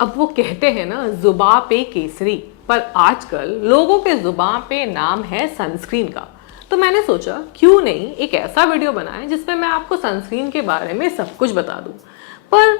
अब वो कहते हैं ना, जुबां पे केसरी, पर आजकल लोगों के जुबां पे नाम है सनस्क्रीन का। तो मैंने सोचा क्यों नहीं एक ऐसा वीडियो बनाएं जिसमें मैं आपको सनस्क्रीन के बारे में सब कुछ बता दूं। पर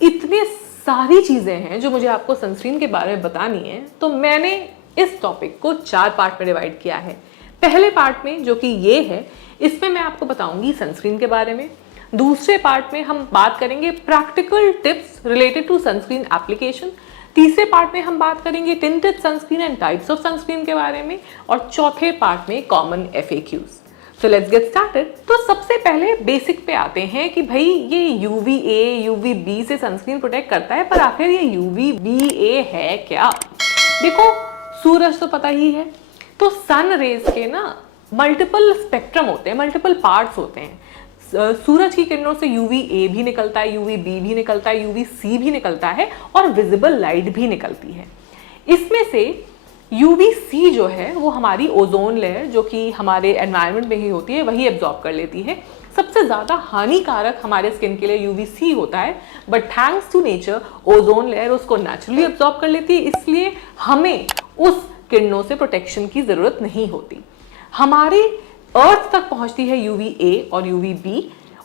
इतने सारी चीज़ें हैं जो मुझे आपको सनस्क्रीन के बारे में बतानी है, तो मैंने इस टॉपिक को 4 पार्ट में डिवाइड किया है। पहले पार्ट में, जो कि ये है, इसमें मैं आपको बताऊंगी सनस्क्रीन के बारे में। दूसरे पार्ट में हम बात करेंगे practical tips related to sunscreen application. तीसरे पार्ट में हम बात करेंगे tinted sunscreen and types of sunscreen के बारे में। और चौथे पार्ट में common FAQs। So let's get started. तो सबसे पहले बेसिक पे आते हैं कि भाई ये UVA UVB से सनस्क्रीन प्रोटेक्ट करता है, पर आखिर ये UVBA है क्या? देखो, सूरज तो पता ही है। तो सन रेज के ना मल्टीपल स्पेक्ट्रम होते हैं, मल्टीपल पार्ट्स होते हैं। सूरज की किरणों से UVA भी निकलता है, UVB भी निकलता है, UVC भी निकलता है और विजिबल लाइट भी निकलती है। इसमें से UVC जो है वो हमारी ओजोन लेयर, जो कि हमारे एनवायरनमेंट में ही होती है, वही एब्जॉर्ब कर लेती है। सबसे ज़्यादा हानिकारक हमारे स्किन के लिए UVC होता है, but thanks to nature ozone layer उसको नेचुरली एब्जॉर्ब कर लेती है, इसलिए हमें उस किरणों से प्रोटेक्शन की ज़रूरत नहीं होती। हमारे अर्थ तक पहुंचती है UVA और UVB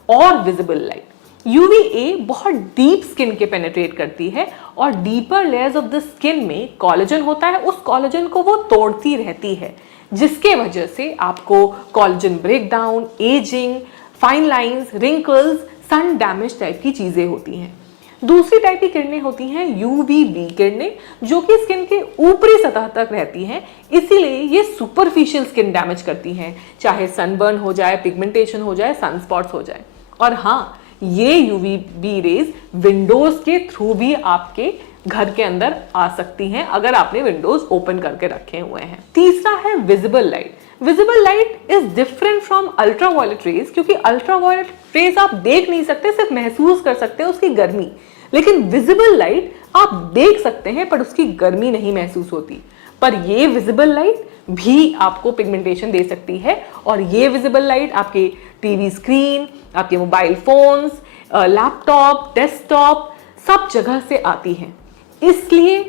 और विजिबल लाइट। UVA बहुत डीप स्किन के पेनिट्रेट करती है और deeper layers of the skin में कोलेजन होता है, उस कोलेजन को वो तोड़ती रहती है, जिसके वजह से आपको collagen breakdown, ageing, fine lines, wrinkles, sun damage type की चीजें होती हैं। दूसरी टाइप की किरणें होती हैं UVB किरणें, जो कि स्किन के ऊपरी सतह तक रहती हैं, इसीलिए ये सुपरफिशियल स्किन डैमेज करती हैं, चाहे सनबर्न हो जाए, पिगमेंटेशन हो जाए, सनस्पॉट्स हो जाए। और हाँ, ये UVB रेज विंडोज के थ्रू भी आपके घर के अंदर आ सकती हैं, अगर आपने विंडोज ओपन करके रखे हुए हैं। तीसरा है visible light. Visible light is different from ultraviolet rays, क्योंकि अल्ट्रावायलेट रेज आप देख नहीं सकते, सिर्फ महसूस कर सकते हैं उसकी गर्मी। लेकिन विजिबल लाइट आप देख सकते हैं पर उसकी गर्मी नहीं महसूस होती। पर ये विजिबल लाइट भी आपको पिगमेंटेशन दे सकती है, और ये विजिबल लाइट आपके टीवी स्क्रीन, आपके मोबाइल फोन्स, लैपटॉप, डेस्कटॉप, सब जगह से आती है। इसलिए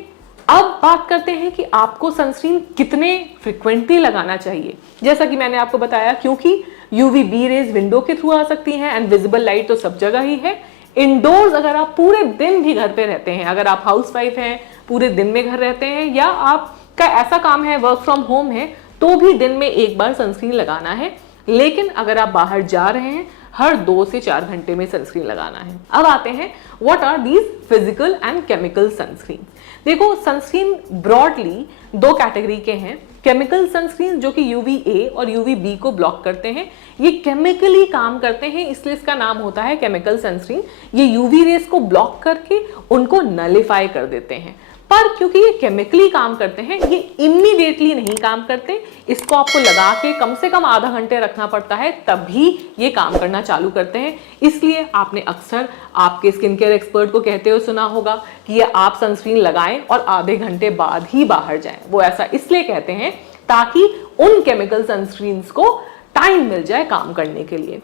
अब बात करते हैं कि आपको सनस्क्रीन कितने फ्रिक्वेंटली लगाना चाहिए। जैसा कि मैंने आपको बताया, क्योंकि UVB रेज विंडो के थ्रू आ सकती हैं एंड विजिबल लाइट तो सब जगह ही है। इंडोर्स अगर आप पूरे दिन भी घर पे रहते हैं, अगर आप हाउसवाइफ हैं, पूरे दिन में घर रहते हैं, या आपका ऐसा काम है वर्क फ्रॉम होम है, तो भी दिन में एक बार सनस्क्रीन लगाना है। लेकिन अगर आप बाहर जा रहे हैं, हर 2 से 4 घंटे में सनस्क्रीन लगाना है। अब आते हैं what are these physical and chemical sunscreen. देखो, सनस्क्रीन ब्रॉडली 2 कैटेगरी के हैं। केमिकल सनस्क्रीन जो कि UVA और UVB को ब्लॉक करते हैं, ये केमिकली काम करते हैं, इसलिए इसका नाम होता है केमिकल सनस्क्रीन। ये UV रेस को ब्लॉक करके उनको नलिफाई कर देते हैं। पर क्योंकि ये केमिकली काम करते हैं, ये इमीडिएटली नहीं काम करते। इसको आपको लगा के कम से कम आधा घंटे रखना पड़ता है, तभी ये काम करना चालू करते हैं। इसलिए आपने अक्सर आपके स्किन केयर एक्सपर्ट को कहते हुए सुना होगा कि ये आप सनस्क्रीन लगाएं और आधे घंटे बाद ही बाहर जाएं। वो ऐसा इसलिए कहते हैं ताकि उन केमिकल सनस्क्रीन्स को टाइम मिल जाए काम करने के लिए।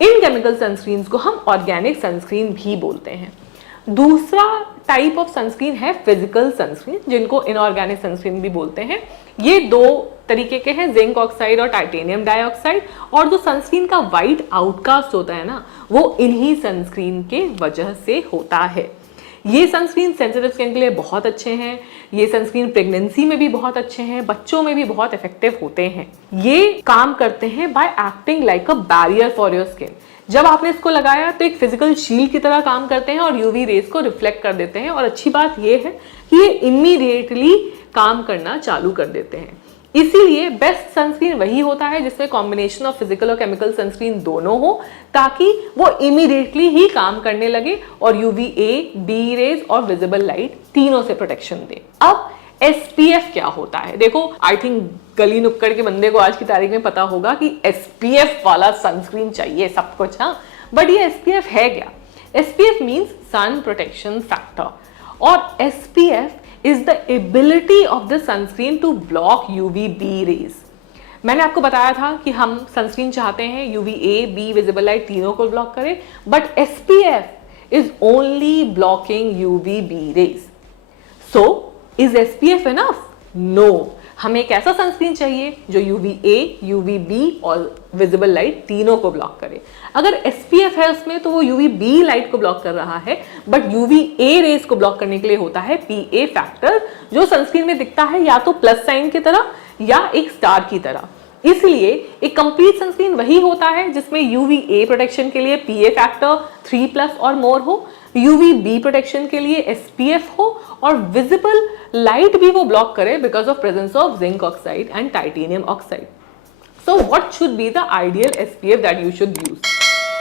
इन केमिकल सनस्क्रीन्स को हम ऑर्गेनिक सनस्क्रीन भी बोलते हैं। दूसरा टाइप ऑफ सनस्क्रीन है फिजिकल सनस्क्रीन, जिनको इनऑर्गेनिक सनस्क्रीन भी बोलते हैं। ये 2 तरीके के हैं, जिंक ऑक्साइड और टाइटेनियम डाइऑक्साइड। और जो सनस्क्रीन का वाइट आउटकास्ट होता है ना, वो इन्हीं सनस्क्रीन के वजह से होता है। ये सनस्क्रीन सेंसिटिव स्किन के लिए बहुत अच्छे हैं। ये सनस्क्रीन प्रेगनेंसी में भी बहुत अच्छे हैं, बच्चों में भी बहुत इफेक्टिव होते हैं। ये काम करते हैं bye acting like a barrier for your skin. जब आपने इसको लगाया तो एक फिजिकल शील्ड की तरह काम करते हैं और UV रेज को रिफ्लेक्ट कर देते हैं। और अच्छी बात ये है कि ये इमीडिएटली काम करना चालू कर देते हैं। इसीलिए बेस्ट सनस्क्रीन वही होता है जिसमें कॉम्बिनेशन ऑफ फिजिकल और केमिकल सनस्क्रीन दोनों हो, ताकि वो इमीडिएटली ही काम करने लगे और UVA, B रेज और विजिबल लाइट तीनों से प्रोटेक्शन दे। अब SPF क्या होता है? देखो, आई थिंक गली नुक्कड़ के बंदे को आज की तारीख में पता होगा कि SPF वाला सनस्क्रीन चाहिए सब कुछ। हाँ, बट ये SPF है क्या? SPF means sun protection factor, और SPF is the ability of the sunscreen to block UVB rays। मैंने आपको बताया था कि हम सनस्क्रीन चाहते हैं UVA, B, विजिबल लाइट तीनों को ब्लॉक करे, but SPF is only blocking UVB rays. So, is SPF enough? No. हमें एक ऐसा सनस्क्रीन चाहिए जो UVA, UVB और विजिबल लाइट तीनों को ब्लॉक करे। अगर SPF है उसमें तो वो UVB लाइट को ब्लॉक कर रहा है, बट UVA रेज को ब्लॉक करने के लिए होता है PA फैक्टर, जो सनस्क्रीन में दिखता है या तो प्लस साइन की तरह या एक स्टार की तरह। इसलिए एक कंप्लीट सनस्क्रीन वही होता है जिसमें UVA प्रोटेक्शन के लिए PA फैक्टर 3+ और मोर हो, UVB प्रोटेक्शन के लिए SPF हो और विजिबल लाइट भी वो ब्लॉक करे because of presence of zinc oxide and titanium oxide. So what should be the ideal SPF that you should use?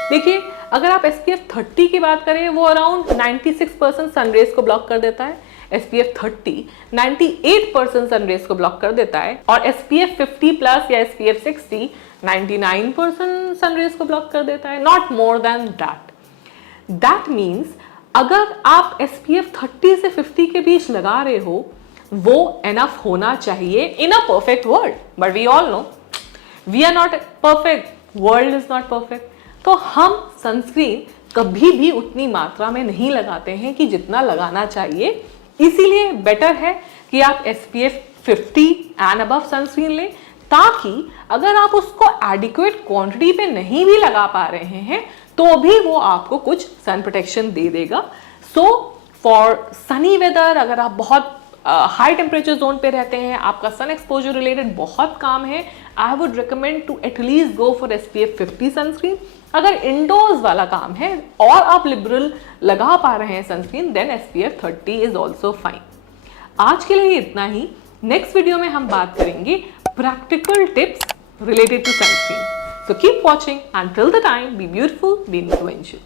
देखिए, अगर आप SPF 30 की बात करें, वो अराउंड 96% सनरेज को ब्लॉक कर देता है। SPF 30 98% सनरेज को ब्लॉक कर देता है और SPF 50+ या SPF 60 99% सनरेज को ब्लॉक कर देता है, not more than that. That means अगर आप SPF 30 से 50 के बीच लगा रहे हो, वो एनफ होना चाहिए इन a perfect world, but we all know we are not perfect, world is not perfect. तो हम सनस्क्रीन कभी भी उतनी मात्रा में नहीं लगाते हैं कि जितना लगाना चाहिए। इसीलिए बेटर है कि आप SPF 50 एंड अबव सनस्क्रीन लें, ताकि अगर आप उसको एडिक्वेट क्वांटिटी पे नहीं भी लगा पा रहे हैं तो भी वो आपको कुछ सन प्रोटेक्शन दे देगा। सो फॉर सनी वेदर, अगर आप बहुत हाई टेम्परेचर जोन पे रहते हैं, आपका सन एक्सपोजर रिलेटेड बहुत काम है, I would recommend to at least go for SPF 50 sunscreen. अगर इंडोर्स वाला काम है और आप लिबरल लगा पा रहे हैं sunscreen, then SPF 30 is also fine. आज के लिए इतना ही। नेक्स्ट वीडियो में हम बात करेंगे practical tips related to sunscreen. So keep watching. Until the time, be beautiful, be influential.